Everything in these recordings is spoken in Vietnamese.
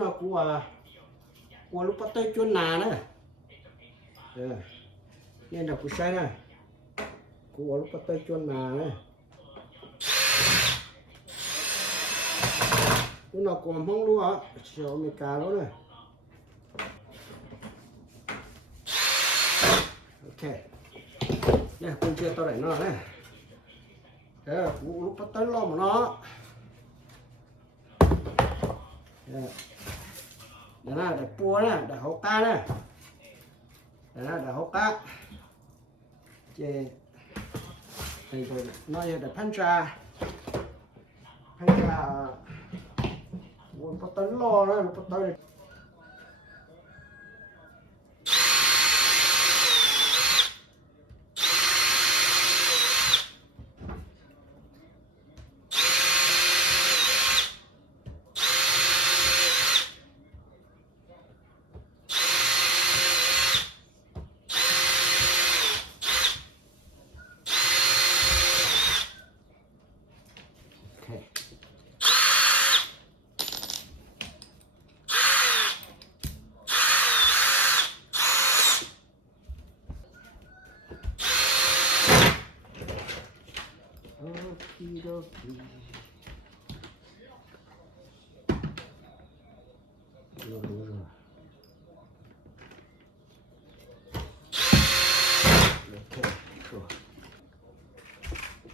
nào của lúc bắt tay chuyên nà nữa nên là của sai này của lúc bắt tay chuyên nà này lúc nào của mong luôn á chiều mình cá luôn này ok nè con chưa tao đẩy nó này thế là lúc bắt tay lo mà nó đây là để pua này để hậu ca này đây là để hậu ca chè thì rồi nó để pan trà một tấn lo đó một tấn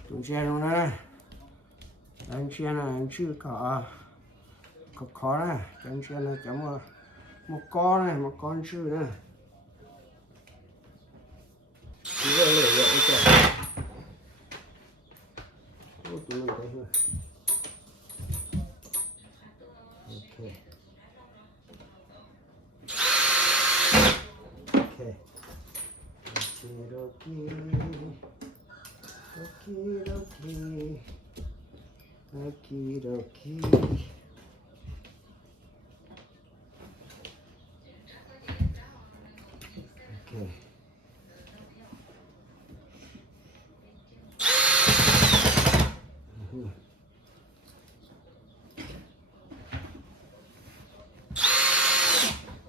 Chúng xe luôn đây anh xe này anh chưa có khó này anh xe này chấm một con này một con chưa này chỉ là lửa vậy thôi tụi mình thấy rồi ok ok Okidoki. Okay.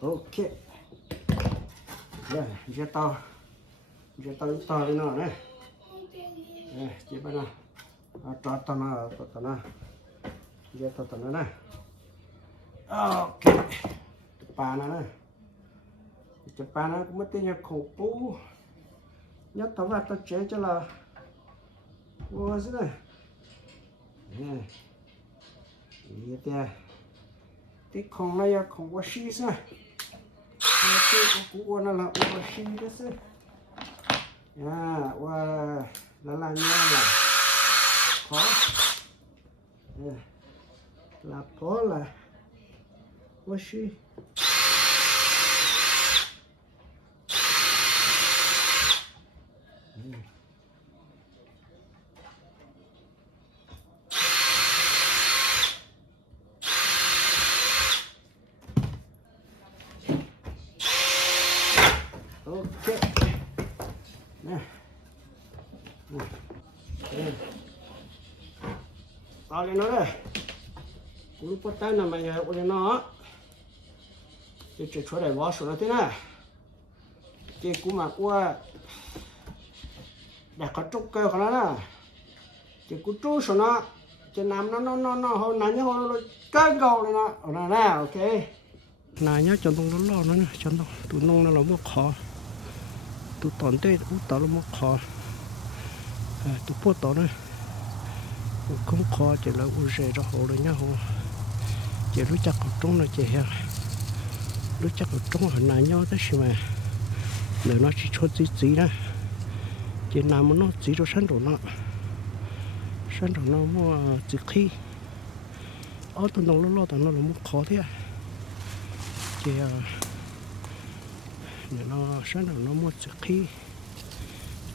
Ok. Đây, giờ to cái nào này. Đây, chị bắt nào. Cho to nó. Giờ to nó này. Ok. Bà nó này. Bà nó cũng mất tiền khổ bố. Nhất tao vào tao chế cho là vô thế này. Nè. Ý tè. Tí không này không có xí sao. Tí cũng nó là có xí đó sao. Wow, là nha là khó. Là khó là có xí. Ok. Nè. Tao lên nó đây. Lúc bắt tay nằm mày ở lên nó. Cái chuyện chỗ này bỏ xuống nó thế này. Cái cú mà qua để có trúc cơ của nó nè. Cái cú trú xuống nó. Cái nằm nó hồi nãy nó cơn cầu này nó. Ở đây nè, ok. Này nhá, chân tông nó lo nó nè, chân tông. Tụi nông nó là một khó. Tụi tòn tê, tụi tòn là một khó. Tụi bố tòn này. Không khó chỉ là u rề ra hồ rồi nhá hồ. Chỉ lúc chắc ở trong nó chỉ heo. Lúc chắc ở trong hồi nãy nhau tới xí mà. Nếu nó chỉ cho tí nè. Chỉ nằm mà nó chỉ cho sẵn đồ nó. Sẵn đồ nó mua chỉ khi. Ở tụi nông nó lo tụi nó là một khó thế à. Chỉ để nó sẵn đồ nó mua chỉ khi.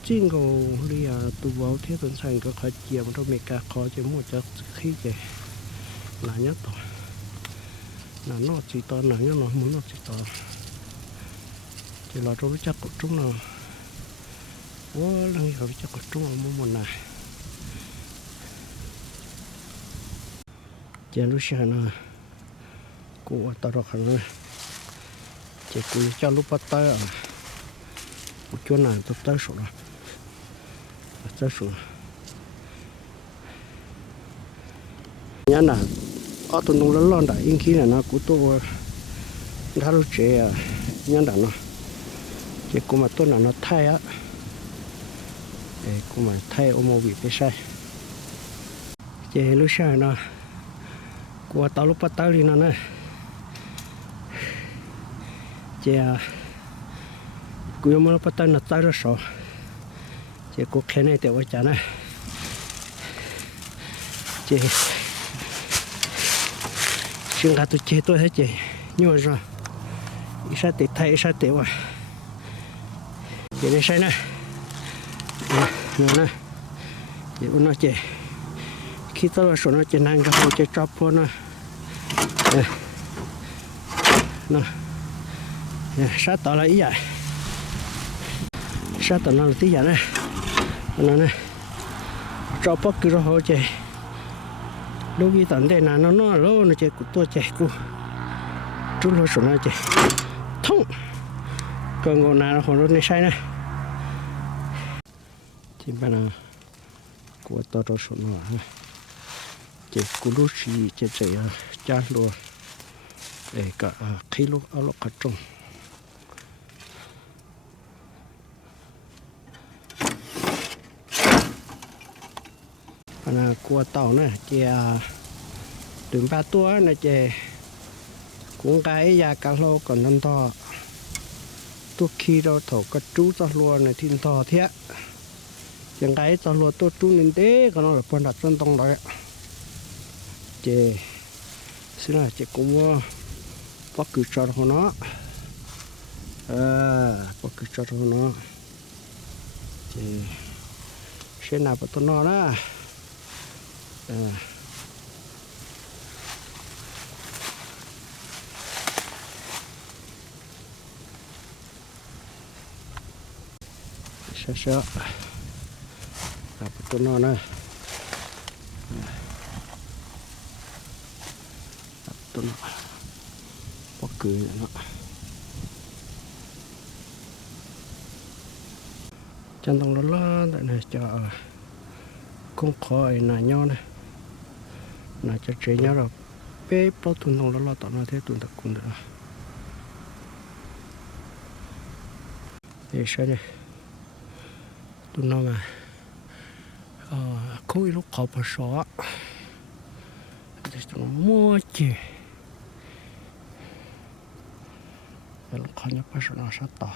Chính cầu đi tụ vào thế tuần sang có khởi chiều mà đâu mẹ cả khó chỉ mua cho khi vậy là nhất rồi là nó chỉ to là nhớ nó muốn nó chỉ to chỉ là trong chắc của chúng nó quá lần hiểu chắc của chúng nó mua một này chỉ lúc sáng nó của tao rồi khăn chỉ cú cho lúc bắt tay à cú chỗ nào tao tới số rồi tới số nhá nè ở tụi nó lớn lớn đã in khi là nó cú tôi đã lúc trẻ nhá đã nó chỉ cú mà tôi là nó thay á để cú mà thay ôm một vị cái sai chỉ lúc sai nó cú tao lúc bắt tay đi nó nè chỉ cú mà lúc bắt tay nó tay rất sợ chỉ cú khen này tiểu chả nè chỉ chúng ta tôi tôi thấy chị nhưng mà rồi ít sát tiệt thay ít sát tiệt à chị này sai nè nè chị uống nó chị khi tôi là số nó chị năng cái hồ chị chop po nó nè sát tao là ý vậy sát tao nó là tí vậy nè nó nè chop po cứ hồ chị lúc khi tận đây là nó lâu nó chơi của tôi chơi của chúng nó số nó chơi thông còn ngồi nào họ nó sai này thì bây giờ của tôi đó số nó chơi của lúc gì chơi cha luôn để cả khi lúc ở lúc cắt trồng là của tàu này chơi từ 3 tuổi này chơi cũng cái già cá lô còn non to tôi khi đâu thổ có chú cho luôn này thiên to thế chẳng cái cho luôn tôi chú nên thế còn nó là phần đặt chân tông đấy chơi xin là chơi cũng bắt cứ cho nó bắt cứ cho nó chơi sẽ nào bắt tôi nó đó sợ gặp tụi nó nè tụi nó bắt cười nó chân tông nó lớn tại này cho con khỏi nà nhau này nà cho chế nhau rồi bé bao tụi nó lo tao nó thế tụi ta cũng được để xem đây tụi nó mà khối lúc họ phải xóa thì tụi nó mua chè lúc họ nhập phải nó sát tỏ